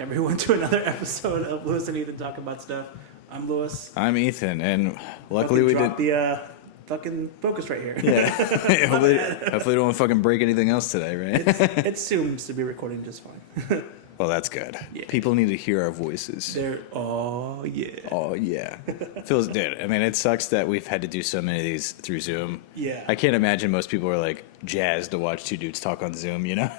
back, everyone, to another episode of Lewis and Ethan Talk About Stuff. I'm Lewis. I'm Ethan, and luckily we did the fucking focus right here. Yeah. hopefully don't want to fucking break anything else today, right? It seems to be recording just fine. Well, that's good. Yeah. People need to hear our voices. Oh yeah. Feels dude. I mean, it sucks that we've had to do so many of these through Zoom. Yeah. I can't imagine most people are like jazzed to watch two dudes talk on Zoom. You know?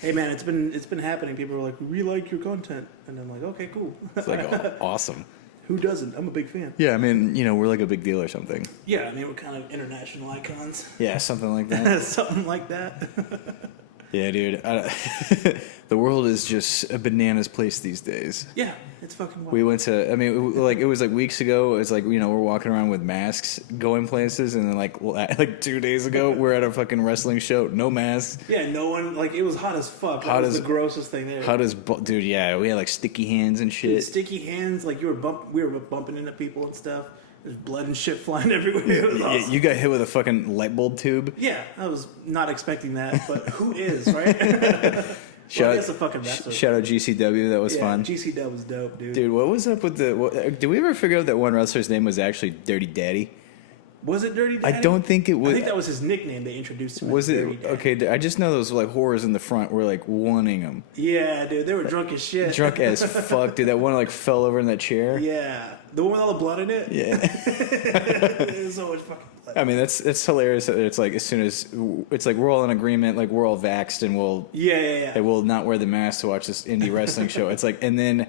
Hey man, it's been happening. People are like, "We like your content," and I'm like, "Okay, cool." It's like awesome. Who doesn't? I'm a big fan. Yeah, I mean, we're like a big deal or something. Yeah, I mean, we're kind of international icons. Yeah, something like that. Something like that. Yeah, dude. The world is just a bananas place these days. Yeah, it's fucking wild. We went to, I mean, it was like weeks ago. It's like, we're walking around with masks going places. And then like 2 days ago, we're at a fucking wrestling show. No masks. Yeah, no one, like, it was hot as fuck. That was the grossest thing there. Dude, yeah. We had like sticky hands and shit. Dude, sticky hands, like we were bumping into people and stuff. There's blood and shit flying everywhere. It was awesome. You got hit with a fucking light bulb tube. Yeah, I was not expecting that, but who is, right? Shout out GCW, that was fun. GCW was dope, dude. Dude, what was up with did we ever figure out that one wrestler's name was actually Dirty Daddy? Was it Dirty Daddy? I don't think it was. I think that was his nickname they introduced him. Was it? Okay, I just know those like whores in the front were like wanting him. Yeah, dude, they were drunk as shit. Drunk as fuck, dude. That one like fell over in that chair. Yeah, the one with all the blood in it. Yeah, there's so much fucking blood. I mean, it's hilarious. That it's like as soon as it's like we're all in agreement, like we're all vaxxed and we'll and we'll not wear the mask to watch this indie wrestling show. It's like, and then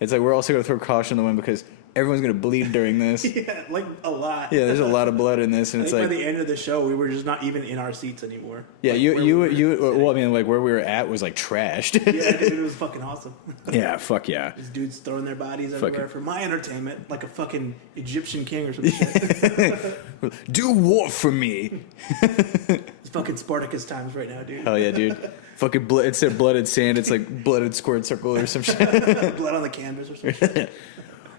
it's like we're also gonna throw caution to the wind because everyone's gonna bleed during this. Yeah, like a lot. Yeah, there's a lot of blood in this, and it's like by the end of the show, we were just not even in our seats anymore. Yeah, like, well, I mean, like where we were at was like trashed. Yeah, dude, it was fucking awesome. Yeah, fuck yeah. These dudes throwing their bodies everywhere for my entertainment, like a fucking Egyptian king or some shit. Do war for me. It's fucking Spartacus times right now, dude. Hell yeah, dude. Fucking blood. Instead of blooded sand, it's like blooded squirt circle or some shit. Blood on the canvas or some shit.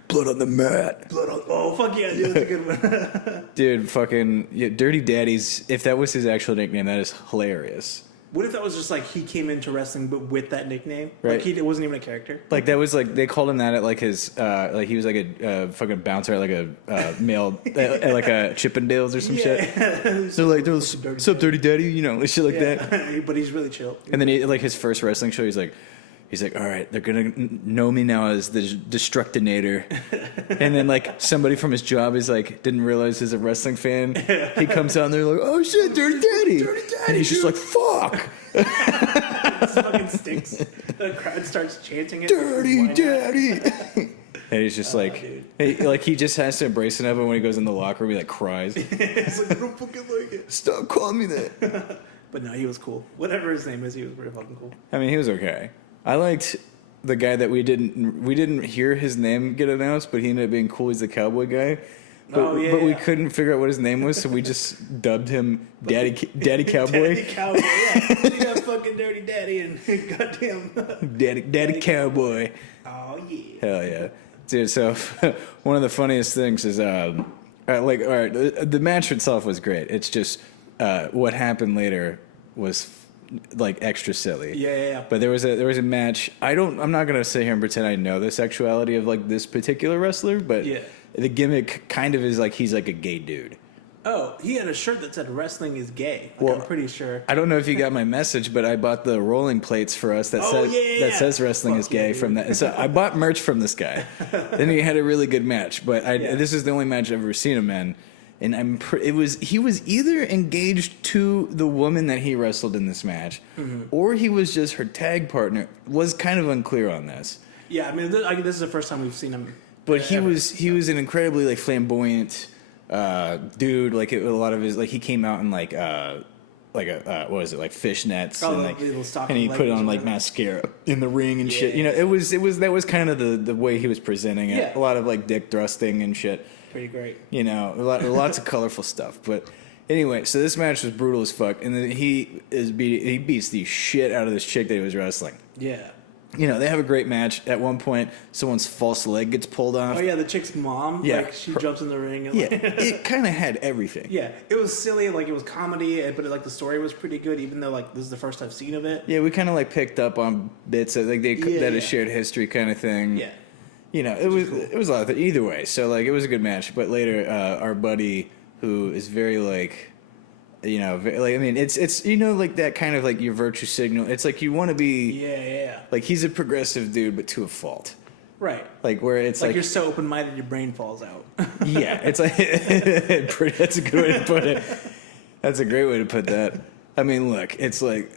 Blood on the mat. Oh, fuck yeah, dude. That's a good one. Dude, fucking Dirty Daddies, if that was his actual nickname, that is hilarious. What if that was just like he came into wrestling but with that nickname? Right. Like it wasn't even a character? Like that was like, they called him that at like his, like he was like a fucking bouncer at like a male, at like a Chippendales or some shit. So like, what's up, Dirty Daddy? Shit like that. But he's really chill. And then like his first wrestling show, he's like, all right, they're going to know me now as the Destructinator. And then, like, somebody from his job is like, didn't realize he's a wrestling fan. He comes out and they're like, oh shit, Dirty Daddy. Dirty Daddy. And he's just like, fuck. It fucking stinks. The crowd starts chanting it. Dirty Daddy. And he's just he just has to embrace it of it when he goes in the locker room. He like cries. It's like, I don't fucking like it. Stop calling me that. But no, he was cool. Whatever his name is, he was pretty fucking cool. I mean, he was okay. I liked the guy that we didn't hear his name get announced, but he ended up being cool. He's the cowboy guy. But we couldn't figure out what his name was, so we just dubbed him Daddy Cowboy. Daddy Cowboy, yeah. You got fucking Dirty Daddy and goddamn Daddy Cowboy. Oh yeah. Hell yeah, dude. So one of the funniest things is all right, the match itself was great. It's just what happened later was like extra silly. Yeah. But there was a match. I'm not gonna sit here and pretend I know the sexuality of like this particular wrestler, but the gimmick kind of is like he's like a gay dude. Oh, he had a shirt that said "Wrestling is gay." Like, I'm pretty sure. I don't know if you got my message, but I bought the rolling plates for us that says "Wrestling is gay" from that. So I bought merch from this guy. Then he had a really good match, but this is the only match I've ever seen him in. And he was either engaged to the woman that he wrestled in this match, or he was just her tag partner. Was kind of unclear on this. Yeah, I mean, this is the first time we've seen him. But he was an incredibly like flamboyant dude. Like a lot of his he came out in like what was it, like fishnets and he put on like mascara in the ring and shit. That was kind of the way he was presenting it. Yeah. A lot of like dick thrusting and shit. Pretty great. Lots of colorful stuff. But anyway, so this match was brutal as fuck, and then he beats the shit out of this chick that he was wrestling. Yeah. You know, they have a great match. At one point, someone's false leg gets pulled off. Oh yeah, the chick's mom. Yeah. Like she jumps in the ring. And Yeah, like, it kind of had everything. yeah, it was silly. Like it was comedy, but like the story was pretty good. Even though like this is the first I've seen of it. Yeah, we kind of like picked up on bits of like that a shared history kind of thing. Yeah. You know, it was a lot of either way. So like it was a good match. But later, our buddy who is very like. You know, like I mean, it's you know, like that kind of like your virtue signal. It's like you want to be, Yeah. like he's a progressive dude, but to a fault. Right. Like where it's like you're so open minded, your brain falls out. yeah, it's like that's a good way to put it. That's a great way to put that. I mean, look, it's like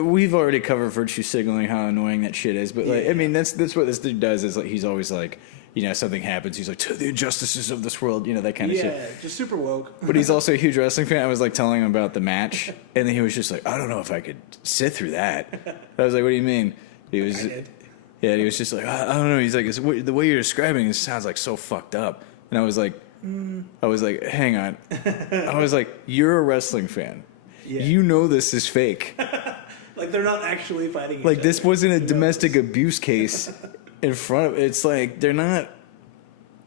we've already covered virtue signaling, how annoying that shit is. But like, I mean, that's what this dude does. Is like he's always like. You know, something happens. He's like, to the injustices of this world, you know, that kind of shit. Yeah, just super woke. But he's also a huge wrestling fan. I was like telling him about the match, and then he was just like, I don't know if I could sit through that. I was like, what do you mean? He was, yeah, he was just like, I don't know. He's like, the way you're describing it sounds like so fucked up. And I was like, hang on. I was like, you're a wrestling fan. Yeah. You know this is fake. Like they're not actually fighting each like other. This wasn't a domestic abuse case. In front of it's like they're not.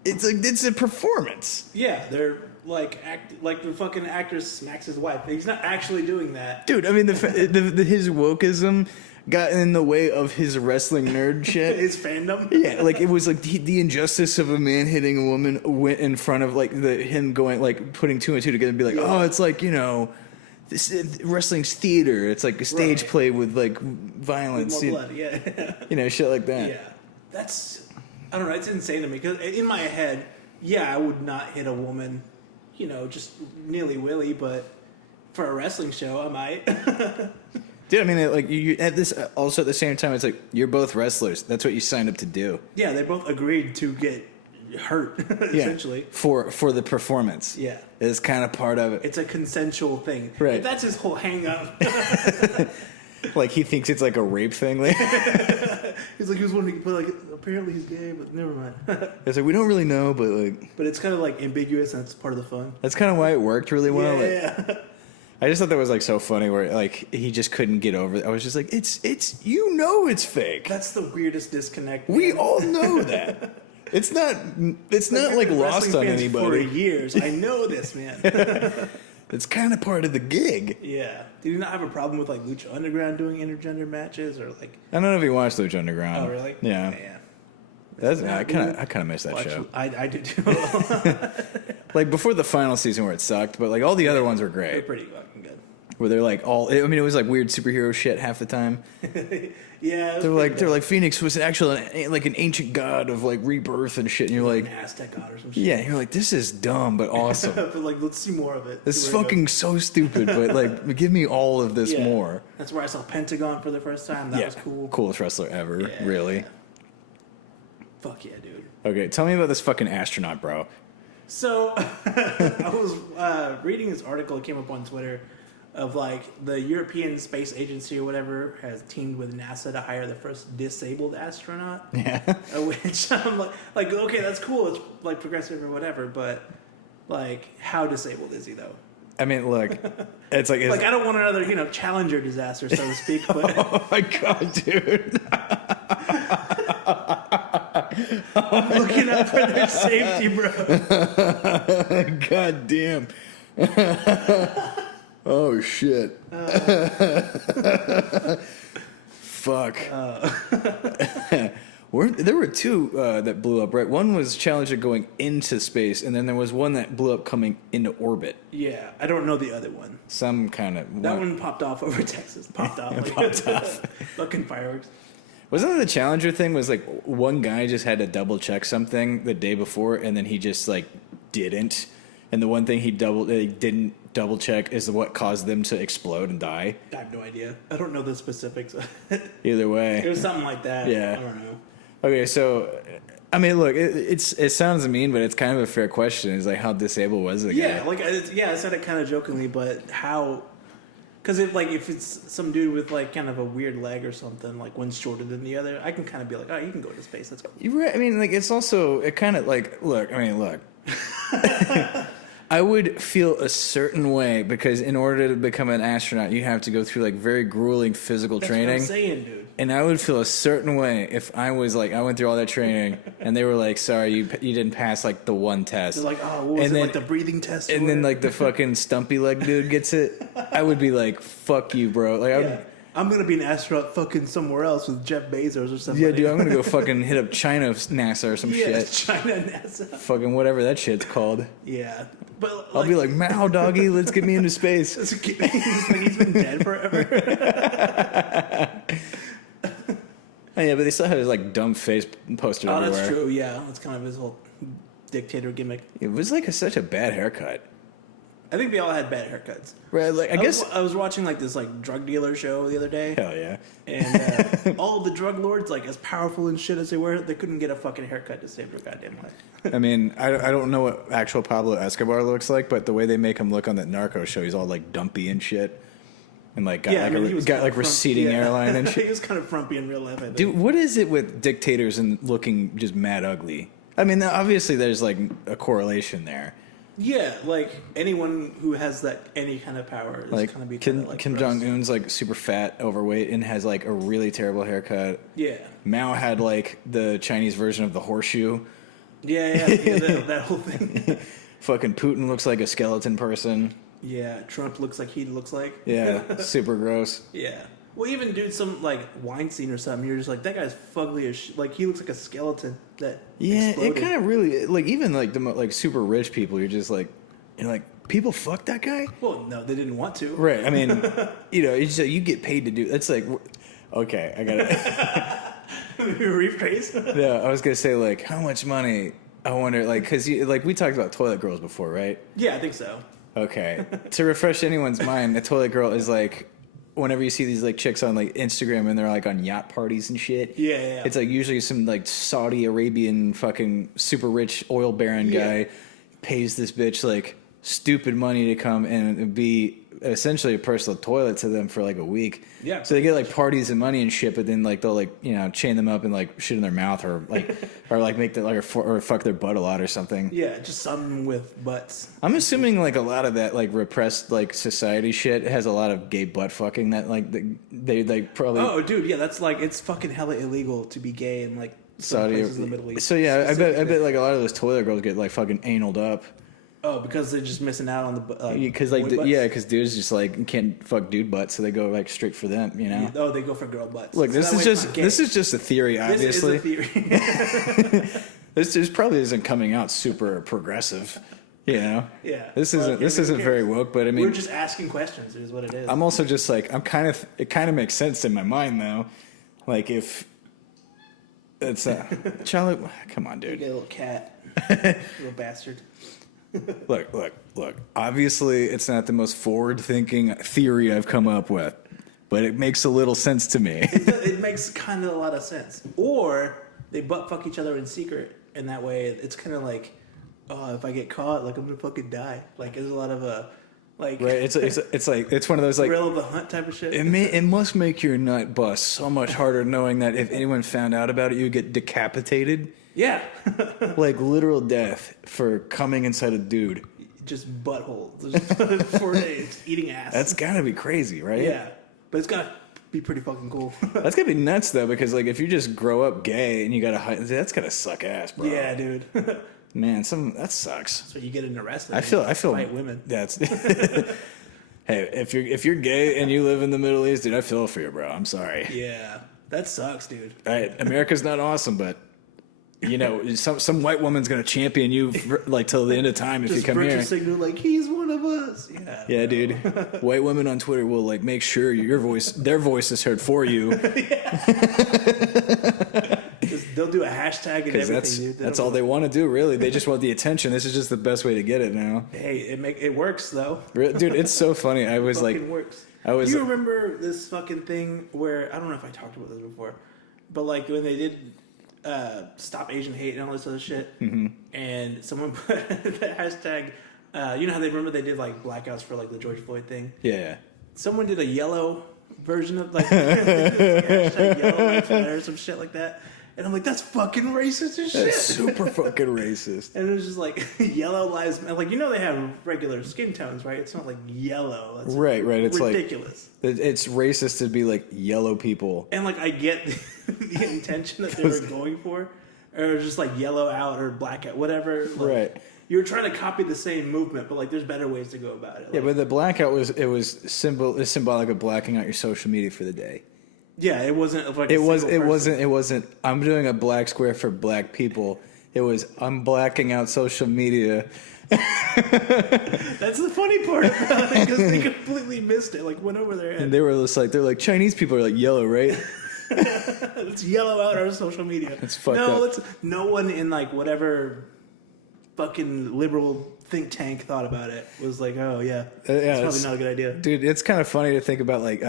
It's like it's a performance. Yeah, they're like like the fucking actor smacks his wife. He's not actually doing that, dude. I mean, his wokeism got in the way of his wrestling nerd shit. His fandom. Yeah, like it was like the injustice of a man hitting a woman went in front of like him going like putting two and two together and be like, oh, it's like you know. Wrestling's theater. It's like a stage play with like violence. With more blood, yeah. You know, shit like that. Yeah. That's, I don't know, it's insane to me. Because in my head, yeah, I would not hit a woman, you know, just nilly-willy, but for a wrestling show, I might. Dude, I mean, like, you at this, also at the same time, it's like, you're both wrestlers. That's what you signed up to do. Yeah, they both agreed to get hurt, essentially. For the performance. Yeah. It's kind of part of it. It's a consensual thing. Right. If that's his whole hang-up. Like, he thinks it's like a rape thing. Like. He's like, he was wondering, but like, apparently he's gay, but never mind. It's like, we don't really know, but like. But it's kind of like ambiguous, and it's part of the fun. That's kind of why it worked really well. Yeah. I just thought that was like so funny where like he just couldn't get over it. I was just like, it's you know it's fake. That's the weirdest disconnect. We all know that. It's not like lost on anybody. For years, I know this, man. It's kind of part of the gig. Yeah. Do you not have a problem with like Lucha Underground doing intergender matches or like? I don't know if you watched Lucha Underground. Oh really? Yeah. Yeah. I kind of miss that show. I do too. Like before the final season where it sucked, but like all the other ones were great. They're pretty fucking good. Where they're like all, I mean, it was like weird superhero shit half the time. Yeah. They're like Phoenix was actually like an ancient god of like rebirth and shit, and you're like an Aztec god or some shit. Yeah, you're like, this is dumb but awesome. But like, let's see more of it. This is fucking so stupid, but like, give me all of this more. That's where I saw Pentagon for the first time. That was cool. Coolest wrestler ever, really. Fuck yeah, dude. Okay, tell me about this fucking astronaut, bro. So, I was reading this article that came up on Twitter of like the European Space Agency or whatever has teamed with NASA to hire the first disabled astronaut. Yeah. Which I'm like, okay, that's cool. It's like progressive or whatever, but like, how disabled is he though? I mean, look, it's like I don't want another Challenger disaster, so to speak. But oh my god, dude. I'm looking out for their safety, bro. God damn. Oh shit. Fuck. There were two that blew up, right? One was Challenger going into space, and then there was one that blew up coming into orbit. Yeah, I don't know the other one. Some kind of... That one popped off over Texas. Popped off. Popped off. Fucking fireworks. Wasn't that the Challenger thing? Was like one guy just had to double check something the day before, and then he just like didn't. And the one thing he didn't double check is what caused them to explode and die. I have no idea. I don't know the specifics. Either way, it was something like that. Yeah, I don't know. Okay, so I mean, look, it sounds mean, but it's kind of a fair question. It's like, how disabled was the guy? Yeah, I said it kind of jokingly, but how? Because if it's some dude with like kind of a weird leg or something, like one's shorter than the other, I can kind of be like, oh, you can go to space. That's cool. You're right. I mean, like it's also it kind of like look. I would feel a certain way because in order to become an astronaut, you have to go through like very grueling physical training. That's what I'm saying, dude. And I would feel a certain way if I was like, I went through all that training and they were like, sorry, you didn't pass like the one test. They're like, oh, what was it, like the breathing test? And then like the fucking stumpy leg dude gets it. I would be like, fuck you, bro. Like, I'm going to be an astronaut fucking somewhere else with Jeff Bezos or something. Yeah, dude, I'm going to go fucking hit up China NASA or some shit. China NASA. Fucking whatever that shit's called. Yeah. But like, I'll be like, Mao, doggy, let's get me into space. He's been dead forever. Oh, yeah, but they still have his like dumb face poster everywhere. That's true. Yeah, that's kind of his whole dictator gimmick. It was like such a bad haircut. I think they all had bad haircuts. Right? Like I guess I was watching like this like drug dealer show the other day. Hell yeah! And all the drug lords, like as powerful and shit as they were, they couldn't get a fucking haircut to save their goddamn life. I mean, I don't know what actual Pablo Escobar looks like, but the way they make him look on that Narco show, he's all like dumpy and shit. And like got like receding airline and shit. He was kind of frumpy in real life, I think. Dude, what is it with dictators and looking just mad ugly? I mean, obviously there's like a correlation there. Yeah, like anyone who has any kind of power is like kind of be Kim Jong Un's like super fat, overweight, and has like a really terrible haircut. Yeah. Mao had like the Chinese version of the horseshoe. Yeah, that whole thing. Fucking Putin looks like a skeleton person. Yeah, Trump looks like he looks like. Yeah, super gross. Yeah. Well, even dude, some like Weinstein or something, you're just like, that guy's fugly as shit. Like, he looks like a skeleton that exploded. It kind of really, like, even like the like super rich people, you're like, people fuck that guy? Well, no, they didn't want to. Right. I mean, it's like, you get paid to do, it's like, okay, I got it. Rephrase? No, I was going to say, like, how much money, I wonder, like, because, like, we talked about toilet girls before, right? Yeah, I think so. Okay. To refresh anyone's mind, a toilet girl is like, whenever you see these like chicks on like Instagram and they're like on yacht parties and shit, yeah. It's like usually some like Saudi Arabian fucking super rich oil baron guy pays this bitch like stupid money to come and be essentially a personal toilet to them for like a week. Yeah. So they get like parties and money and shit, but then like they'll like chain them up and like shit in their mouth or like or like make them like or fuck their butt a lot or something. Yeah, just something with butts. I'm assuming like a lot of that like repressed like society shit has a lot of gay butt fucking that like they like probably. Oh, dude, yeah, that's like it's fucking hella illegal to be gay in like some Saudi places in the Middle East. So yeah, I bet like a lot of those toilet girls get like fucking analed up. Oh, because they're just missing out on the because because dudes just like can't fuck dude butts, so they go like straight for them, Oh, they go for girl butts. Look, this is just a theory, obviously. This is a theory. This probably isn't coming out super progressive, Yeah. This isn't very woke, but I mean, we're just asking questions. Is what it is. I'm also just like it kind of makes sense in my mind though, like if it's Charlie, come on, dude. You get a little cat, little bastard. Look. Obviously, it's not the most forward-thinking theory I've come up with, but it makes a little sense to me. It makes kind of a lot of sense. Or they butt fuck each other in secret, and that way it's kind of like, oh, if I get caught, like I'm gonna fucking die. Like there's a lot of like right. It's like it's one of those like thrill of the hunt type of shit. It must make your nut bust so much harder knowing that if anyone found out about it, you get decapitated. Yeah. Like literal death for coming inside a dude. Just butthole. Just 4 days eating ass. That's gotta be crazy, right? Yeah. But it's gotta be pretty fucking cool. That's gotta be nuts though, because like if you just grow up gay and you gotta hide, that's gotta suck ass, bro. Yeah, dude. Man, that sucks. That's what you get into wrestling. I feel fight women. That's hey, if you're gay and you live in the Middle East, dude, I feel for you, bro. I'm sorry. Yeah. That sucks, dude. All right, America's not awesome, but you know, some white woman's gonna champion you like till the end of time if you come here. Just signal like he's one of us. Yeah, dude. White women on Twitter will like make sure their voice is heard for you. They'll do a hashtag and everything, dude. That's all they want to do, really. They just want the attention. This is just the best way to get it now. Hey, it works though. Dude, it's so funny. I was like, works. Do you remember this fucking thing where I don't know if I talked about this before, but like when they did stop Asian hate and all this other shit, and someone put the hashtag. You know how they did like blackouts for like the George Floyd thing? Yeah. Someone did a yellow version of like hashtag yellow lives matter or some shit like that. And I'm like, that's fucking racist as shit. That's super fucking racist. And it was just like, yellow lives matter. Like, they have regular skin tones, right? It's not like yellow. That's right. It's ridiculous. Like, it's racist to be like yellow people. And like, I get the intention that they were going for. Or just like yellow out or black out, whatever. Like, right. You were trying to copy the same movement, but like, there's better ways to go about it. Like, yeah, but the blackout was symbolic of blacking out your social media for the day. Yeah, it wasn't like it wasn't I'm doing a black square for black people. It was I'm blacking out social media. That's the funny part about it, because they completely missed it. Like, went over their head. And they were just like, they're like, Chinese people are like yellow, right? Let's yellow out our social media. It's fucked up. No one in like whatever fucking liberal think tank thought about it. Was like, oh yeah, it's probably not a good idea, dude. It's kind of funny to think about like.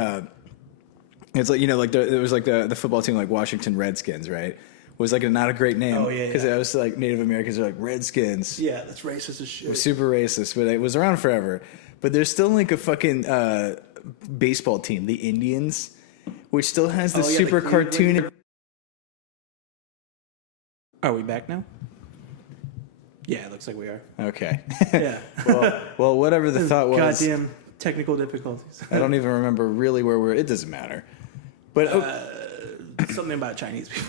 It's like, like there was like the football team, like Washington Redskins, right? Was like not a great name. Oh, yeah. Because it was like Native Americans are like Redskins. Yeah, that's racist as shit. It was super racist, but it was around forever. But there's still like a fucking baseball team, the Indians, which still has the super cartoon. Are we back now? Yeah, it looks like we are. Okay. Yeah. well, whatever the thought was. Goddamn technical difficulties. I don't even remember really where we're. It doesn't matter. But something about Chinese people.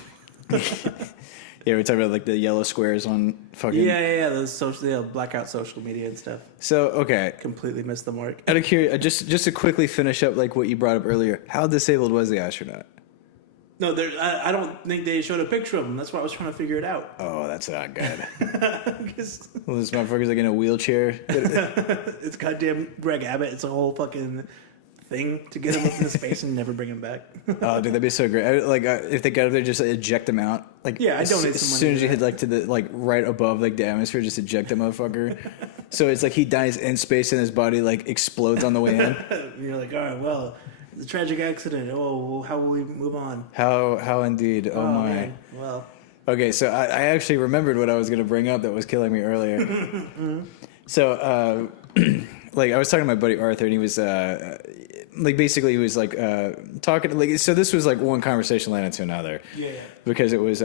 Yeah, we're talking about like the yellow squares on fucking. Yeah. Those blackout social media and stuff. So okay, completely missed the mark. Out of curiosity, just to quickly finish up like what you brought up earlier, how disabled was the astronaut? No, I don't think they showed a picture of him. That's why I was trying to figure it out. Oh, that's not good. Well, this motherfucker's like in a wheelchair. It's goddamn Greg Abbott. It's a whole fucking thing to get him up into space and never bring him back. Oh, dude, that'd be so great. If they got up there, just eject him out. Like, yeah, I donate some money. As soon as you hit like to the like right above like the atmosphere, just eject that motherfucker. So it's like he dies in space and his body like explodes on the way in. And you're like, all right, well. It's a tragic accident. Oh, well, how will we move on? How indeed. Oh my. Man. Well. Okay, so I actually remembered what I was going to bring up that was killing me earlier. So, like, I was talking to my buddy Arthur, and he was, like, basically he was, like, talking, like, so this was, like, one conversation led into another. Yeah. Because it was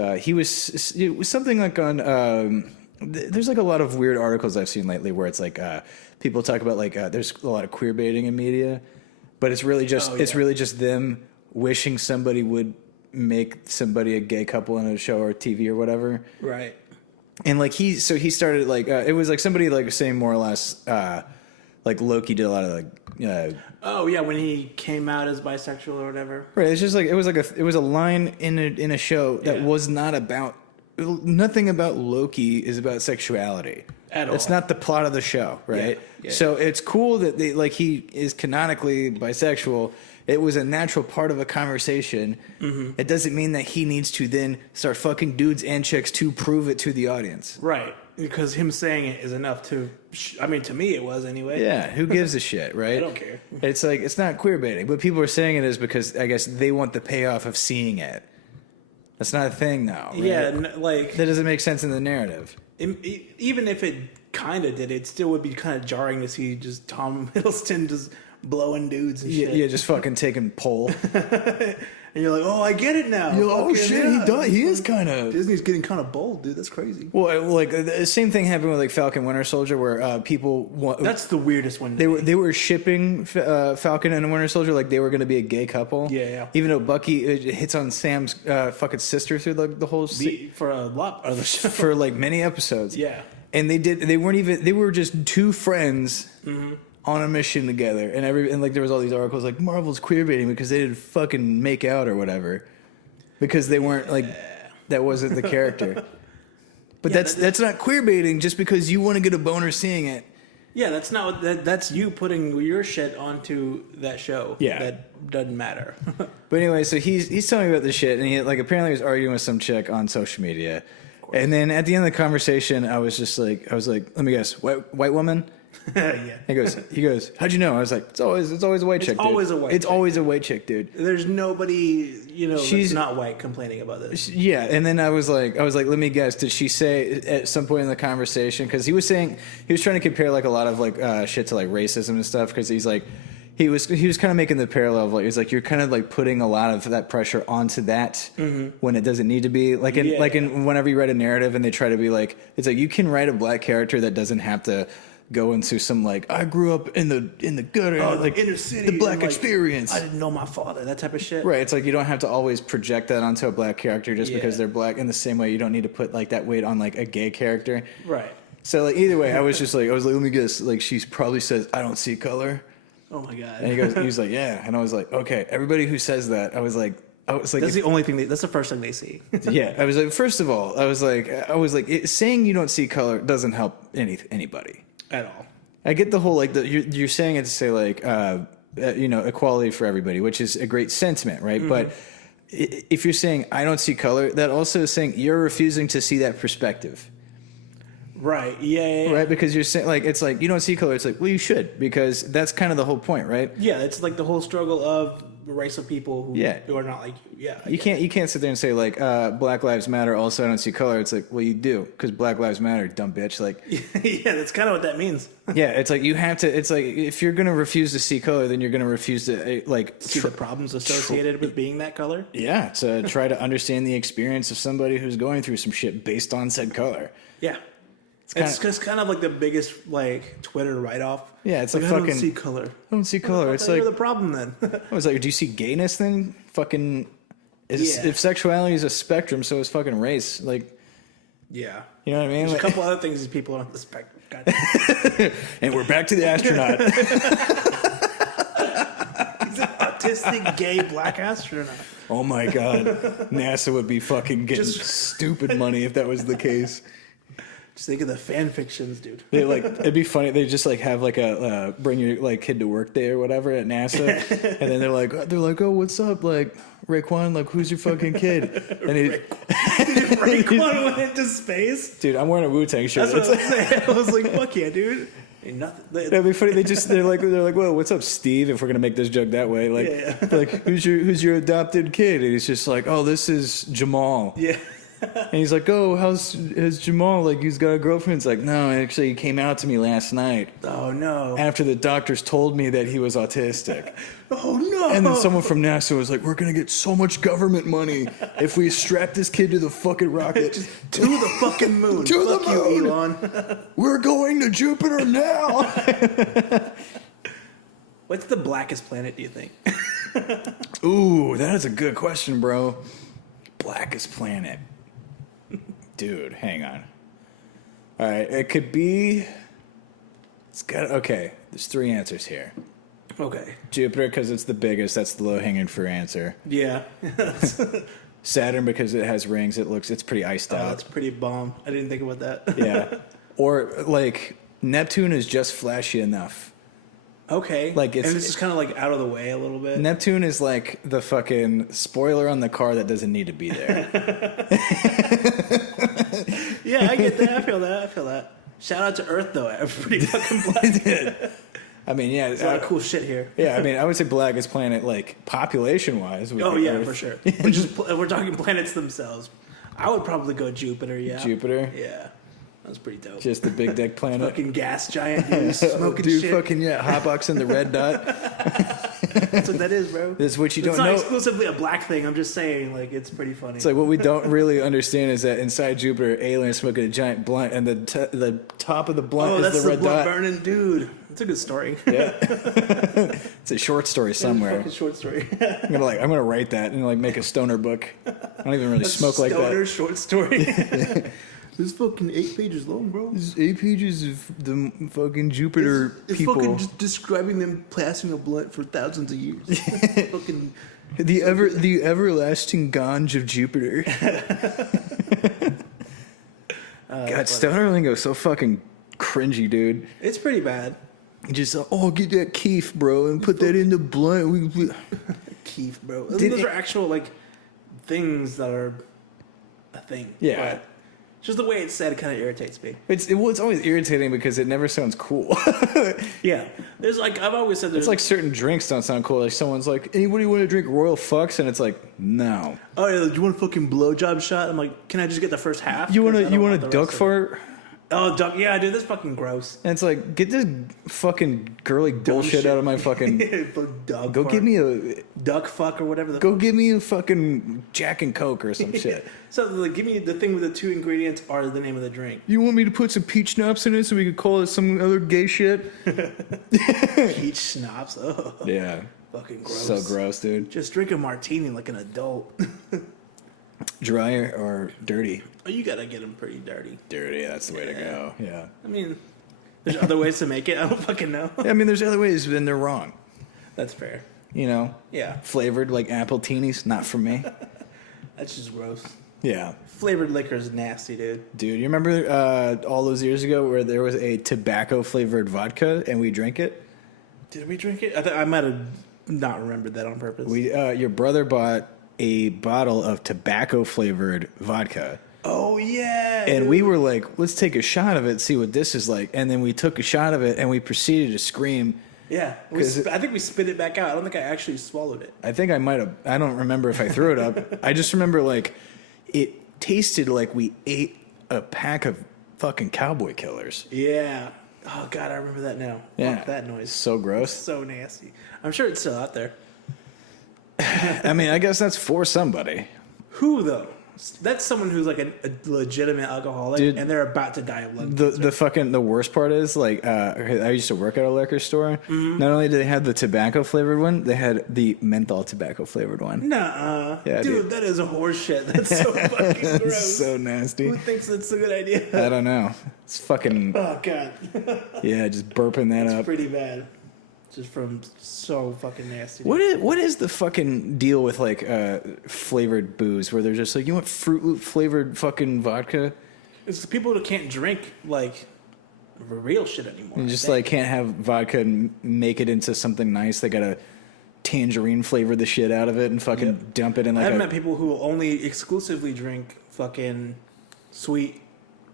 something like on, there's, like, a lot of weird articles I've seen lately where it's, like, people talk about, like, there's a lot of queerbaiting in media. But it's really just it's really just them wishing somebody would make somebody a gay couple in a show or TV or whatever. Right. And like he started like it was like somebody like saying more or less like Loki did a lot of like oh yeah, when he came out as bisexual or whatever. Right. It's just like it was a line in a show that was not about nothing about Loki is about sexuality. At all. It's not the plot of the show, right? Yeah. So it's cool that he is canonically bisexual. It was a natural part of a conversation. Mm-hmm. It doesn't mean that he needs to then start fucking dudes and chicks to prove it to the audience. Right. Because him saying it is enough to... I mean, to me it was anyway. Yeah, who gives a shit, right? I don't care. It's like, it's not queerbaiting, but people are saying it is because, I guess, they want the payoff of seeing it. That's not a thing now, right? Yeah, like... That doesn't make sense in the narrative. Even if it kind of did, it still would be kind of jarring to see just Tom Hiddleston just blowing dudes and shit. Yeah, just fucking taking pole. And you're like, oh, I get it now. You're like, oh shit, yeah. He does. He is kind of... Disney's getting kind of bold, dude. That's crazy. Well, like the same thing happened with like Falcon Winter Soldier, where people that's the weirdest one. They were shipping Falcon and Winter Soldier like they were going to be a gay couple. Yeah. Even though Bucky hits on Sam's fucking sister through the whole for a lot of the show. For like many episodes. Yeah. And they were just two friends. Mm-hmm. On a mission together, and like there was all these articles like Marvel's queerbaiting because they didn't fucking make out or whatever, because they weren't like that wasn't the character. But that's not queerbaiting just because you want to get a boner seeing it. Yeah, that's not that's you putting your shit onto that show. Yeah, that doesn't matter. But anyway, so he's telling me about this shit, and he like apparently was arguing with some chick on social media, and then at the end of the conversation, I was like, let me guess, white woman. Yeah. He goes, how'd you know? I was like, it's always a white chick, dude. It's always a white chick, dude. There's nobody, that's not white complaining about this. Yeah, and then I was like, let me guess, did she say at some point in the conversation, because he was trying to compare like a lot of like shit to like racism and stuff, because he's like, he was kind of making the parallel of like, he's like, you're kind of like putting a lot of that pressure onto that when it doesn't need to be. Like in whenever you write a narrative and they try to be like, it's like you can write a black character that doesn't have to go into some like, I grew up in the gutter, like inner city, the black like, experience. I didn't know my father, that type of shit. Right. It's like you don't have to always project that onto a black character just because they're black. In the same way, you don't need to put like that weight on like a gay character. Right. So like either way, I was like, let me guess. Like she probably says, I don't see color. Oh my god. And he was like, yeah. And I was like, okay. Everybody who says that, I was like, that's the only thing. That's the first thing they see. Yeah. I was like, first of all, I was like, saying you don't see color doesn't help anybody At all. I get the whole like you're saying it to say like equality for everybody, which is a great sentiment, right? But if you're saying I don't see color, that also is saying you're refusing to see that perspective. Right. Yeah. Right, because you're saying like it's like you don't see color. It's like, well, you should, because that's kind of the whole point, right? Yeah, it's like the whole struggle of the race of people who are not like you. Yeah. You can't sit there and say like Black Lives Matter. Also, I don't see color. It's like, well, you do, because Black Lives Matter, dumb bitch. Like, yeah, that's kind of what that means. Yeah, it's like you have to. It's like if you're gonna refuse to see color, then you're gonna refuse to like see the problems associated with being that color. Yeah, to try to understand the experience of somebody who's going through some shit based on said color. Yeah. It's kind of like the biggest like Twitter write-off. Yeah, it's like, I don't see color. I don't see color. It's like you're the problem then. I was like, do you see gayness then? Fucking, if sexuality is a spectrum, so is fucking race. Like, yeah, you know what I mean? There's like, a couple other things these people on the spectrum. And we're back to the astronaut. He's an autistic gay black astronaut. Oh my god, NASA would be fucking getting stupid money if that was the case. Just think of the fan fictions, dude. They like it'd be funny. They just like have like a bring your like kid to work day or whatever at NASA, and then they're like, oh, what's up, like Raekwon, like who's your fucking kid? And Raekwon went into space. Dude, I'm wearing a Wu-Tang shirt. That's what I was saying. I was like, fuck yeah, dude. Ain't nothing. That'd be funny. They're like, well, what's up, Steve? If we're gonna make this joke that way, like, like who's your adopted kid? And he's just like, oh, this is Jamal. Yeah. And he's like, oh, how's Jamal? Like, he's got a girlfriend. It's like, no, actually, he came out to me last night. Oh, no. After the doctors told me that he was autistic. Oh, no. And then someone from NASA was like, we're going to get so much government money if we strap this kid to the fucking rocket. Just to the fucking moon. To Fuck the moon. you, Elon. We're going to Jupiter now. What's the blackest planet, do you think? Ooh, that is a good question, bro. Blackest planet. Dude, hang on. All right, it could be. It's got okay. There's three answers here. Okay. Jupiter because it's the biggest. That's the low-hanging fruit answer. Yeah. Saturn because it has rings. It's pretty iced out. That's pretty bomb. I didn't think about that. Yeah. Or like Neptune is just flashy enough. Okay. Like and this is kind of like out of the way a little bit. Neptune is like the fucking spoiler on the car that doesn't need to be there. Yeah, I get that. I feel that. Shout out to Earth though. I'm pretty fucking black. I mean, yeah, there's a lot of cool shit here. Yeah, I mean, I would say blackest planet, like population wise. Oh yeah, Earth. For sure. We're talking planets themselves. I would probably go Jupiter. Yeah. Jupiter. Yeah. That's pretty dope. Just the big dick planet. Fucking gas giant, dude. Smoking dude, shit. fucking, yeah. Hotbox and the red dot. That's what that is, bro. That's what you don't know. It's not exclusively a black thing. I'm just saying, like, it's pretty funny. It's like what we don't really understand is that inside Jupiter, aliens smoking a giant blunt, and the top of the blunt is the red dot. Burning, dude. It's a good story. Yeah. It's a short story somewhere. It's a short story. I'm gonna write that and like make a stoner book. I don't even really smoke like that. Stoner short story. This is fucking 8 pages long, bro. This is 8 pages of the fucking Jupiter it's people. Fucking just describing them passing a blunt for thousands of years. Fucking the everlasting ganj of Jupiter. God, stoner lingo is so fucking cringy, dude. It's pretty bad. Just get that keef, bro, and put that in the blunt. Keef, bro. Those are actual like things that are a thing. Yeah. But just the way it's said kind of irritates me. It's always irritating because it never sounds cool. Yeah. There's like, I've always said there's... It's like certain drinks don't sound cool. Like someone's like, anybody want to drink Royal Fucks? And it's like, no. Oh, yeah, do you want a fucking blowjob shot? I'm like, can I just get the first half? You want a duck fart? Oh, duck. Yeah, dude, that's fucking gross. And it's like, get this fucking girly bullshit out of my fucking. Dog Go fart. give me a duck fuck or whatever. Go give me a fucking Jack and Coke or some shit. So like, give me the thing with the 2 ingredients are the name of the drink. You want me to put some peach schnapps in it so we could call it some other gay shit? Peach schnapps. Oh. Yeah. Fucking gross. So gross, dude. Just drink a martini like an adult. Dry or dirty? Oh, you gotta get them pretty dirty. Dirty, that's the way to go. Yeah. I mean, there's other ways to make it. I don't fucking know. I mean, there's other ways, but then they're wrong. That's fair. You know? Yeah. Flavored like apple teenies, not for me. That's just gross. Yeah. Flavored liquor is nasty, dude. Dude, you remember all those years ago where there was a tobacco flavored vodka and we drank it? Did we drink it? I might have not remembered that on purpose. Your brother bought a bottle of tobacco flavored vodka. Oh yeah. And we were like, let's take a shot of it, see what this is like. And then we took a shot of it and we proceeded to scream. Yeah. I think we spit it back out. I don't think I actually swallowed it. I think I might have. I don't remember if I threw it up. I just remember like it tasted like we ate a pack of fucking cowboy killers. Yeah. Oh god, I remember that now. Yeah. Fuck that noise. So gross. So nasty. I'm sure it's still out there. I mean, I guess that's for somebody. Who though? That's someone who's like a legitimate alcoholic, Dude, and they're about to die of lung cancer. The worst part is like I used to work at a liquor store. Mm-hmm. Not only did they have the tobacco flavored one, they had the menthol tobacco flavored one. Nuh-uh. Yeah, dude, that is a horse shit. That's so fucking gross. It's so nasty. Who thinks that's a good idea? I don't know. It's fucking Oh god. yeah, just burping that It's up. pretty bad. Just from so fucking nasty. What is the fucking deal with like flavored booze where they're just like, you want Fruit Loop flavored fucking vodka? It's people who can't drink like real shit anymore. And just like can't have vodka and make it into something nice. They gotta tangerine flavor the shit out of it and fucking dump it in like I've met people who only exclusively drink fucking sweet,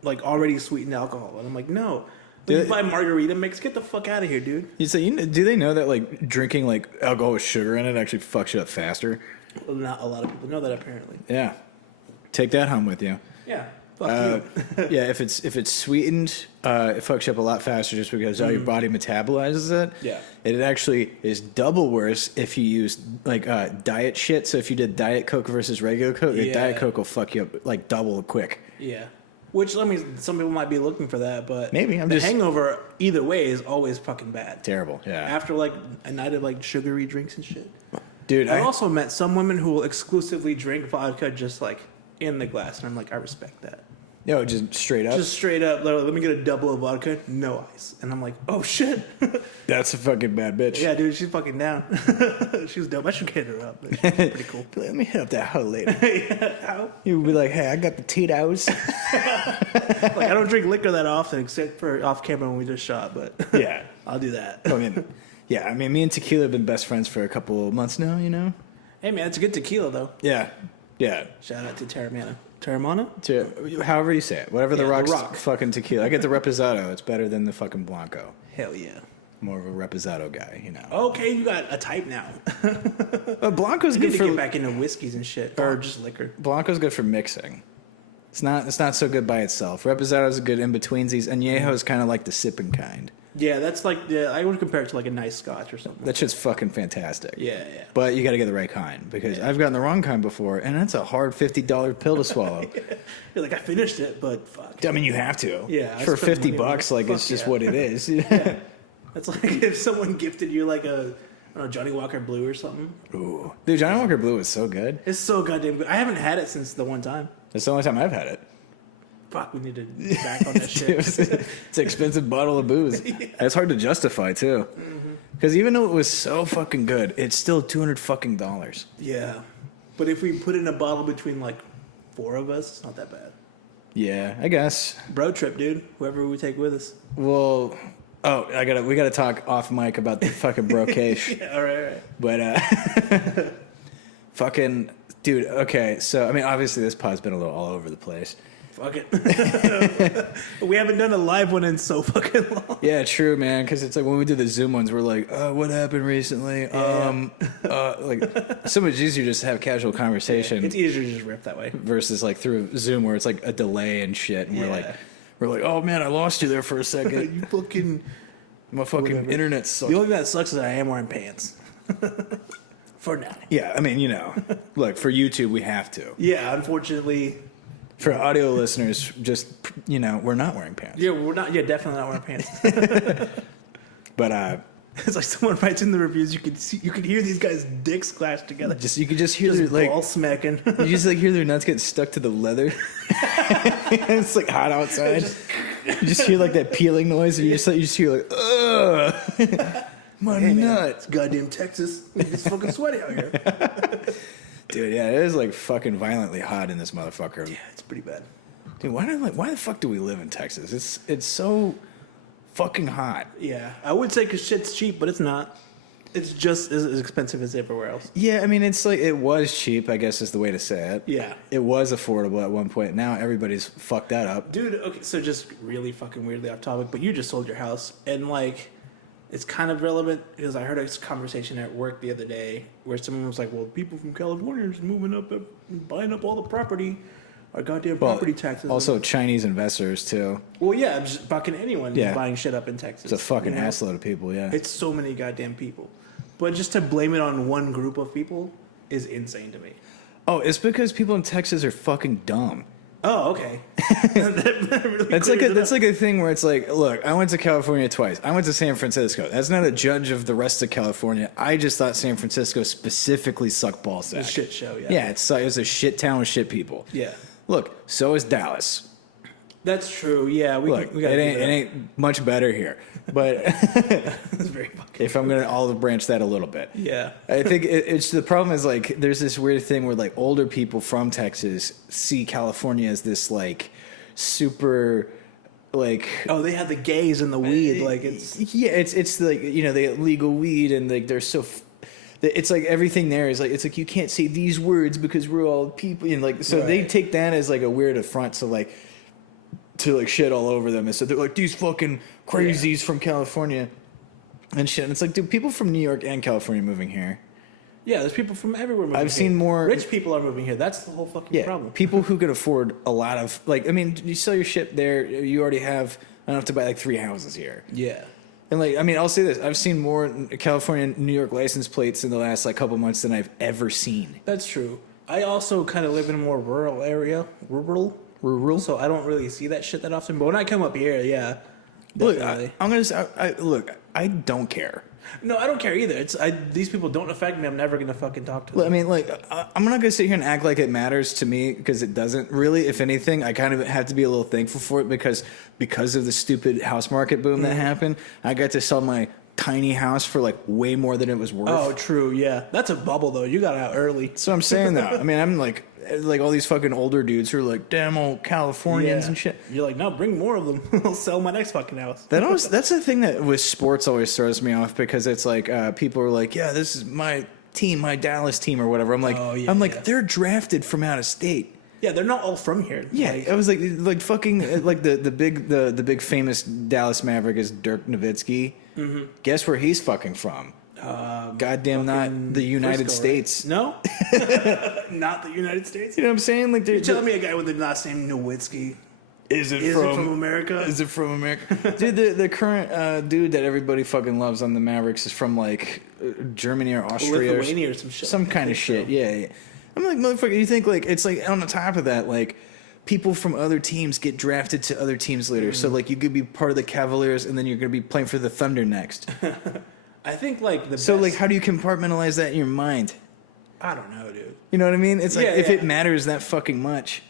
like already sweetened alcohol, and I'm like, no. You buy margarita mix, get the fuck out of here, dude. You say, do they know that like drinking like alcohol with sugar in it actually fucks you up faster? Well, not a lot of people know that apparently. Yeah, take that home with you. Yeah, fuck you. Yeah, if it's sweetened, it fucks you up a lot faster just because how your body metabolizes it. Yeah. And it actually is double worse if you use like diet shit. So if you did Diet Coke versus regular Coke, your Diet Coke will fuck you up like double quick. Yeah. Which, I mean, some people might be looking for that, but maybe the hangover either way is always fucking bad. Terrible, yeah. After like a night of like sugary drinks and shit. Dude, I've also met some women who will exclusively drink vodka just like in the glass, and I'm like, I respect that. No, just straight up. Just straight up, let me get a double of vodka, no ice. And I'm like, oh shit. That's a fucking bad bitch. Yeah, dude, she's fucking down. She's dope. I should get her up. She's pretty cool. Let me hit up that hoe later. How? You'd be like, hey, I got the Tito's. Like, I don't drink liquor that often, except for off camera when we just shot, but Yeah. I'll do that. I mean, me and Tequila have been best friends for a couple months now, you know? Hey, man, it's a good tequila, though. Yeah. Yeah. Shout out to Terramana. Terramana? However you say it. Whatever the Yeah, rock's the rock. fucking tequila. I get the Reposado. It's better than the fucking Blanco. Hell yeah. More of a Reposado guy, you know. Okay, you got a type now. Blanco's You good need to for get back into whiskeys and shit, or just liquor. Blanco's good for mixing. It's not so good by itself. Reposado's a good in betweensies. Añejo's kind of like the sipping kind. Yeah, that's like I would compare it to like a nice scotch or something. That shit's fucking fantastic. Yeah, yeah. But you got to get the right kind because I've gotten the wrong kind before, and that's a hard $50 pill to swallow. You're like, I finished it, but fuck. I mean, you have to. Yeah, I For spent $50, money on it. like it's Fuck just yeah. what it is. Yeah. That's like if someone gifted you like a I don't know, Johnny Walker Blue or something. Ooh, dude, Johnny Walker Blue is so good. It's so goddamn good. I haven't had it since the one time. It's the only time I've had it. Fuck, we need to get back on that shit. It's an expensive bottle of booze. It's hard to justify too, because even though it was so fucking good, it's still $200 fucking dollars. Yeah, but if we put in a bottle between like 4 of us, it's not that bad. Yeah, I guess. Bro trip, dude. Whoever we take with us. Well, we gotta talk off mic about the fucking brocation. Yeah, all right. But fucking dude. Okay, so I mean, obviously this pod's been a little all over the place. Fuck it. We haven't done a live one in so fucking long. Yeah, true, man. Because it's like when we do the Zoom ones, we're like, what happened recently? Like so much easier just to have casual conversation. It's easier to just rip that way. Versus like through Zoom where it's like a delay and shit, and we're like We're like, oh man, I lost you there for a second. You fucking... My fucking Whatever. internet sucks. The only thing that sucks is that I am wearing pants. For now. Yeah, I mean, look, for YouTube, we have to. Yeah, unfortunately... For audio listeners, just, we're not wearing pants. Yeah, we're not... Yeah, definitely not wearing pants. But, it's like someone writes in the reviews, you could hear these guys' dicks clash together. you could just hear Just their, ball smacking. you just, hear their nuts get stuck to the leather. It's, hot outside. You just hear, that peeling noise, and you just hear, ugh. My Hey, man, nut. it's goddamn Texas. It's fucking sweaty out here. Dude, yeah, it is fucking violently hot in this motherfucker. Yeah, it's pretty bad. Dude, why the fuck do we live in Texas? It's so fucking hot. Yeah, I would say because shit's cheap, but it's not. It's just as expensive as everywhere else. Yeah, I mean, it was cheap, I guess is the way to say it. Yeah. It was affordable at one point. Now everybody's fucked that up. Dude, okay, so just really fucking weirdly off topic, but you just sold your house, and it's kind of relevant because I heard a conversation at work the other day where someone was like, well, people from California are just moving up and buying up all the property. Our goddamn property taxes. Also, Chinese investors, too. Well, yeah, just fucking anyone buying shit up in Texas. It's a fucking assload of people, yeah. It's so many goddamn people. But just to blame it on one group of people is insane to me. Oh, it's because people in Texas are fucking dumb. Oh, okay. That's like a thing where it's like, look, I went to California twice. I went to San Francisco. That's not a judge of the rest of California. I just thought San Francisco specifically sucked ball sack. It's a shit show, yeah. Yeah, it's a shit town with shit people. Yeah. Look, so is Dallas. That's true. Yeah, we Look, got it ain't much better here. But It's very fucking. if I'm gonna olive branch that a little bit, Yeah. I think it's the problem is there's this weird thing where older people from Texas see California as this super Oh, they have the gays and the weed. It's it's they get legal weed and they're so. It's everything there is it's you can't say these words because we're all people and so Right. they take that as a weird affront to shit all over them and so they're these fucking crazies from California and shit and it's dude, people from New York and California moving here. Yeah, there's people from everywhere moving I've seen here. more Rich people are moving here. That's the whole fucking problem. People who can afford a lot of you sell your shit there, you already have enough to buy 3 houses here. Yeah. And I'll say this: I've seen more California and New York license plates in the last couple months than I've ever seen. That's true. I also kind of live in a more rural area. Rural. So I don't really see that shit that often. But when I come up here, yeah. Look, Definitely. I'm gonna say, I don't care. No, I don't care either. These people don't affect me. I'm never gonna fucking talk to them. I mean, I'm not gonna sit here and act like it matters to me because it doesn't really. If anything, I kind of have to be a little thankful for it because of the stupid house market boom that happened. I got to sell my tiny house for way more than it was worth. Oh, true. Yeah, that's a bubble though. You got out early. So I'm saying that. I mean, I'm like all these fucking older dudes who are damn old Californians Yeah. and shit. You're like, no, bring more of them. I'll sell my next fucking house. That's the thing that with sports always throws me off because it's people are yeah, this is my team, my Dallas team or whatever. I'm like, Oh, yeah, yeah. they're drafted from out of state. Yeah, they're not all from here. Yeah, I was fucking the big famous Dallas Maverick is Dirk Nowitzki. Mm-hmm. Guess where he's fucking from? Goddamn, not the United Frisco, States. Right? No, not the United States. You know what I'm saying? You're telling me a guy with the last name Nowitzki is it from America? Is it from America? Dude, the current dude that everybody fucking loves on the Mavericks is from Germany or Austria Lithuania or some shit. some kind of shit. So. Yeah. I'm like, motherfucker, you think it's on the top of that, people from other teams get drafted to other teams later. So you could be part of the Cavaliers and then you're going to be playing for the Thunder next. I think how do you compartmentalize that in your mind? I don't know, dude. You know what I mean? It's if yeah. it matters that fucking much.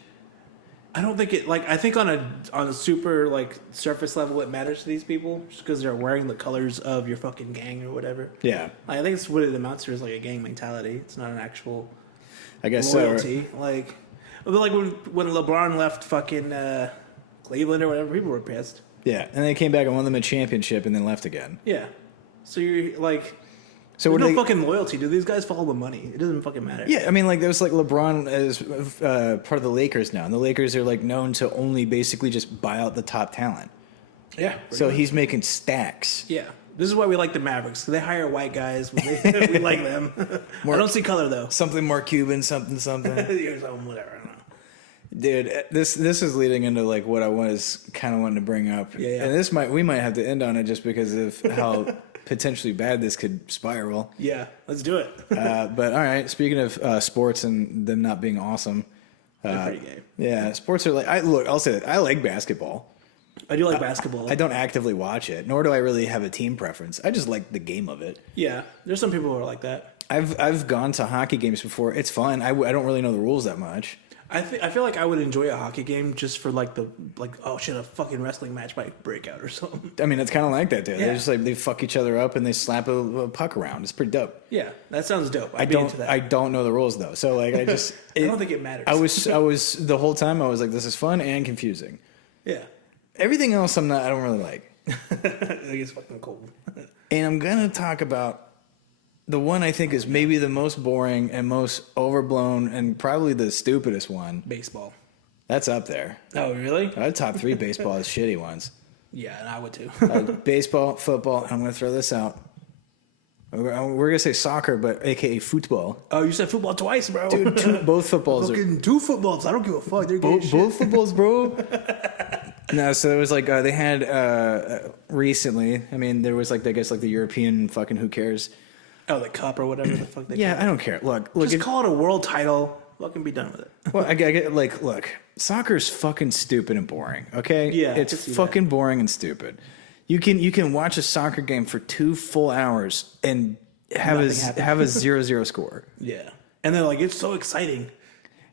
I don't think it I think on a super surface level it matters to these people just because they're wearing the colors of your fucking gang or whatever. Yeah. I think it's what it amounts to is a gang mentality. It's not an actual I guess loyalty. so. When LeBron left fucking Cleveland or whatever, people were pissed. Yeah, and they came back and won them a championship and then left again. Yeah. So you're so there's no fucking loyalty, dude. These guys follow the money. It doesn't fucking matter. Yeah, I mean, there's LeBron as part of the Lakers now, and the Lakers are known to only basically just buy out the top talent. Yeah. So he's making stacks. Yeah. This is why we like the Mavericks. They hire white guys. We like them. I don't see color though. Something more Cuban, something. Whatever. I don't know. Dude, this is leading into like what I was kind of wanting to bring up. Yeah. And we might have to end on it just because of how potentially bad this could spiral. Yeah, let's do it. But all right, speaking of sports and them not being awesome, They're pretty gay. yeah, sports are like I'll say that I like basketball. I do like basketball. I don't actively watch it, nor do I really have a team preference. I just like the game of it. Yeah, there's some people who are like that. I've gone to hockey games before. It's fun. I don't really know the rules that much. I feel like I would enjoy a hockey game just for oh shit, a fucking wrestling match might break out or something. I mean, it's kind of like that, dude. Yeah. They're just like they fuck each other up and they slap a puck around. It's pretty dope. Yeah, that sounds dope. I don't know the rules though, so like I just I don't think it matters. I was the whole time I was like, this is fun and confusing. Yeah, Everything else I don't really like. I think it's fucking cool. And I'm gonna talk about the one I think is maybe the most boring and most overblown and probably the stupidest one. Baseball. That's up there. Oh really? Our top 3 baseball is shitty ones. Yeah, and I would too. Baseball, football. I'm gonna throw this out. We're gonna say soccer, but AKA football. Oh, you said football twice, bro. Dude, both footballs are fucking 2 footballs. I don't give a fuck. They're gay as shit. both footballs, bro. No, so it was like they had recently. I mean, there was like I guess like the European fucking who cares. Oh, the cup or whatever the fuck they Yeah, call I don't care. Look, Just call it a world title. Fucking be done with it. well, I get like, look, soccer's fucking stupid and boring. Okay, Yeah, I it's can see fucking boring and stupid. You can watch a soccer game for 2 full hours and have Nothing happens. have a 0-0 score. Yeah, and they're like, it's so exciting.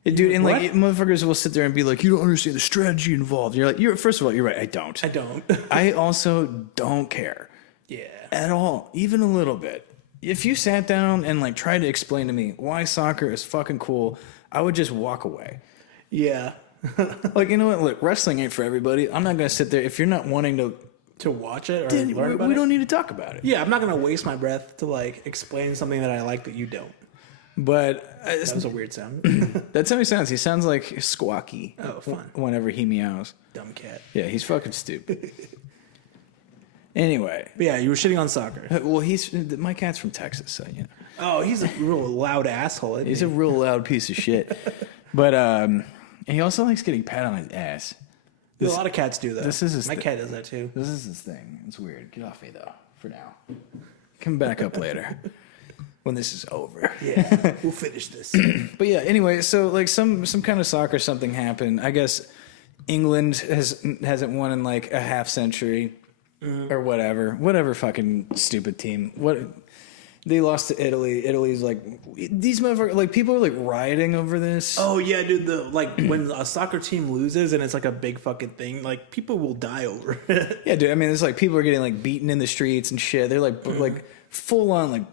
Dude, and like What? motherfuckers will sit there and be like, you don't understand the strategy involved. You're like, first of all, you're right. I don't. I don't. I also don't care Yeah. at all, even a little bit. If you sat down and like tried to explain to me why soccer is fucking cool, I would just walk away. Yeah. Like, you know what? Look, wrestling ain't for everybody. I'm not going to sit there. If you're not wanting To watch it or then learn about we it. don't need to talk about it. Yeah, I'm not gonna waste my breath to like explain something that I like that you don't. But That was a weird sound. that's how he sounds. He sounds like squawky. Oh, fun. Whenever he meows. Dumb cat. Yeah, he's fucking stupid. Anyway. But yeah, you were shitting on soccer. Well, my cat's from Texas, so you know. Oh, he's a real loud asshole. Isn't He's he? a real loud piece of shit. But he also likes getting pat on his ass. A lot of cats do that. this is his My thi- cat does that too. This is his thing. It's weird. Get off me though, for now. Come back up later. When this is over. Yeah, we'll finish this. But yeah, anyway, so like some kind of soccer something happened. I guess England hasn't won in like a half century or whatever fucking stupid team. What they lost to Italy. Italy's like these motherfuckers. Like people are like rioting over this. Oh yeah, dude. When a soccer team loses and it's like a big fucking thing, like people will die over it. Yeah, dude. I mean, it's like people are getting like beaten in the streets and shit. They're like full on like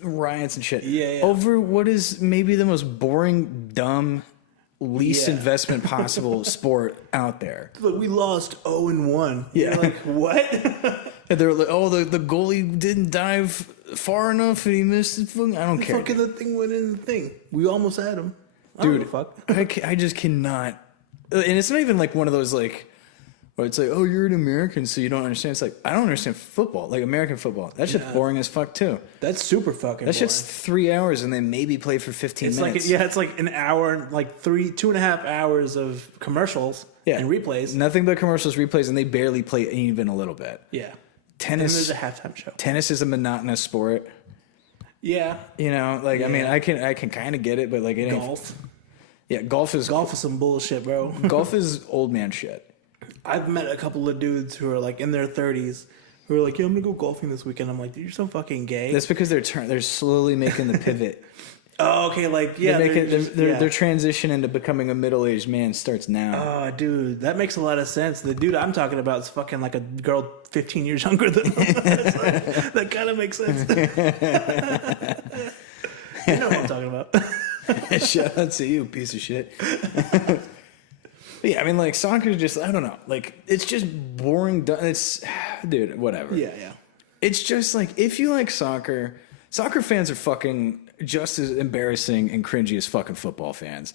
riots and shit. Yeah. Over what is maybe the most boring, dumb, least Yeah. investment possible sport out there. But we lost 0-1. Yeah. You're like, what? And they're like, oh, the goalie didn't dive far enough and he missed his fucking. I don't care. Fucking the thing went in the thing. We almost had him. I don't Dude, give a fuck. I just cannot. And it's not even like one of those like, where it's like, oh, you're an American, so you don't understand. It's like, I don't understand football, like American football. That shit's boring as fuck too. That's super fucking That boring. shit's 3 hours and they maybe play for 15 It's minutes. like it's like an hour, like 2.5 hours of commercials and replays. Nothing but commercials, replays, and they barely play even a little bit. Yeah. Tennis. And there's a halftime show. Tennis is a monotonous sport. Yeah. You know, like I mean, I can kind of get it, but like it ain't. Golf. Yeah, golf is Some bullshit, bro. golf is old man shit. I've met a couple of dudes who are like in their 30s who are like, yeah, I'm gonna go golfing this weekend. I'm like, dude, you're so fucking gay. That's because they're slowly making the pivot. Oh, okay, like yeah, Their transition into becoming a middle-aged man starts now. Oh, dude, that makes a lot of sense. The dude I'm talking about is fucking like a girl 15 years younger than him. That kind of makes sense. You know what I'm talking about. Shout out to you, piece of shit. But yeah, I mean, like soccer is just I don't know, like it's just boring. It's dude, whatever. Yeah. It's just like if you like soccer fans are fucking just as embarrassing and cringy as fucking football fans.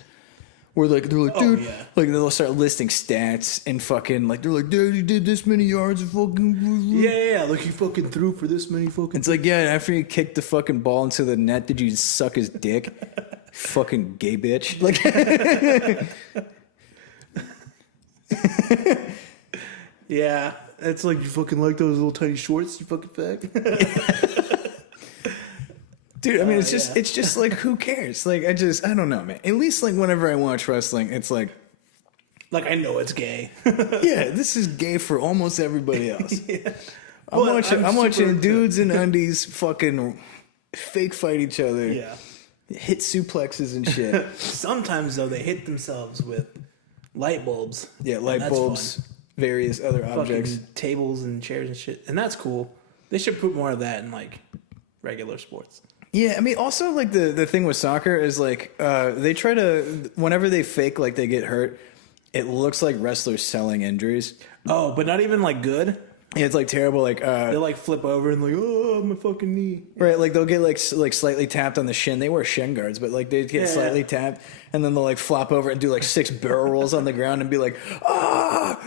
Where they're like, dude, yeah. like they'll start listing stats and fucking like they're like, dude, he did this many yards of fucking. Yeah. Like he fucking threw for this many fucking. It's like, yeah, after he kicked the fucking ball into the net, did you suck his dick? Fucking gay bitch. Like, Yeah, it's like, you fucking like those little tiny shorts, you fucking fag. Dude, I mean, it's just like, who cares? Like, I don't know, man. At least, like, whenever I watch wrestling, it's like, I know it's gay. yeah, this is gay for almost everybody else. Yeah. I'm watching dudes in undies fucking fake fight each other. Yeah. Hit suplexes and shit. Sometimes, though, they hit themselves with light bulbs. Yeah, light bulbs, fun. Various other objects. Fucking tables and chairs and shit. And that's cool. They should put more of that in, like, regular sports. Yeah, I mean, also, like, the thing with soccer is, like, they try to, whenever they fake, like, they get hurt, it looks like wrestlers selling injuries. Oh, but not even, like, good? Yeah, it's, like, terrible, like... they, like, flip over and, like, oh, my fucking knee. Right, like, they'll get, like slightly tapped on the shin. They wear shin guards, but, like, they get slightly tapped, and then they'll, like, flop over and do, like, 6 barrel rolls on the ground and be like, my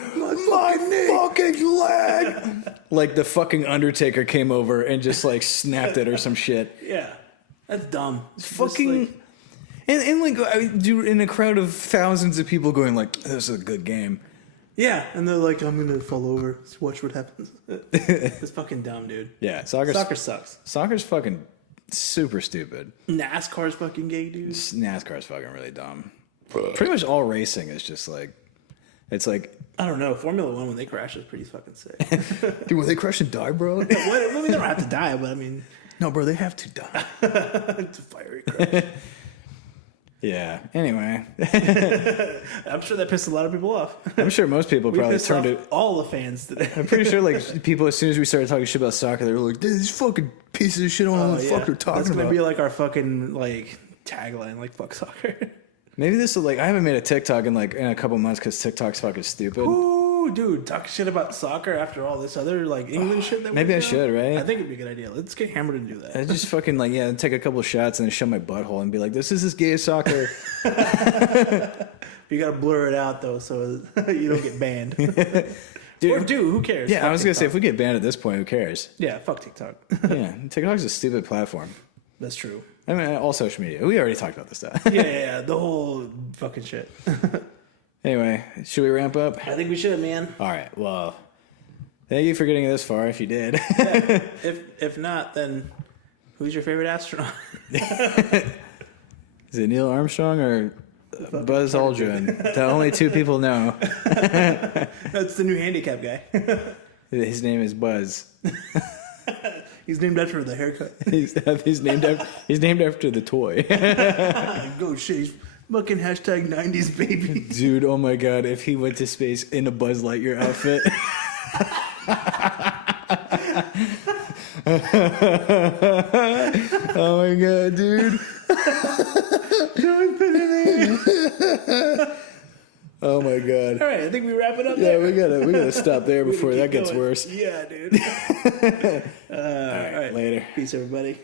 fucking leg! Like, the fucking Undertaker came over and just, like, snapped it or some shit. Yeah, that's dumb. It's fucking... Like, and like, dude, in a crowd of thousands of people going, like, this is a good game. Yeah, and they're like, I'm gonna fall over. Let's watch what happens. It's fucking dumb, dude. Yeah, soccer sucks. Soccer's fucking super stupid. NASCAR's fucking gay, dude. NASCAR's fucking really dumb. Pretty much all racing is just like, it's like, I don't know. Formula One, when they crash, is pretty fucking sick. Dude, when they crash and die, bro. I mean, they don't have to die, but I mean, no, bro, they have to die. It's a fiery crash. Yeah. Anyway, I'm sure that pissed a lot of people off. I'm sure most people probably turned it. All the fans today. I'm pretty sure, like, people, as soon as we started talking shit about soccer, they were like, "These fucking pieces of shit, I don't know what the fuck they're talking about." That's gonna be like our fucking like tagline, like "fuck soccer." Maybe this will, like, I haven't made a TikTok in a couple months because TikTok's fucking stupid. Ooh, dude, talk shit about soccer after all this other like England shit that maybe I should, right? I think it'd be a good idea. Let's get hammered and do that. I just fucking like, yeah, take a couple of shots and then show my butthole and be like, this is as gay as soccer. You gotta blur it out though, so you don't get banned. Dude, who cares? Yeah, fuck I was gonna TikTok. say, if we get banned at this point, who cares? Yeah, fuck TikTok. Yeah, TikTok's a stupid platform. That's true. I mean, all social media. We already talked about this stuff. Yeah, the whole fucking shit. Anyway, should we ramp up? I think we should, man. All right. Well, thank you for getting this far. If you did, Yeah. If not, then who's your favorite astronaut? Is it Neil Armstrong or Buzz Aldrin? The only two people know. That's the new handicap guy. His name is Buzz. He's named after the haircut. He's named after the toy. Go shave. Fucking hashtag 90s baby. Dude, oh my god, if he went to space in a Buzz Lightyear outfit. Oh my god, dude. Oh my god. All right, I think we wrap it up Yeah, there. we gotta stop there before that gets going. worse. Yeah, dude. All right, later. Peace, everybody.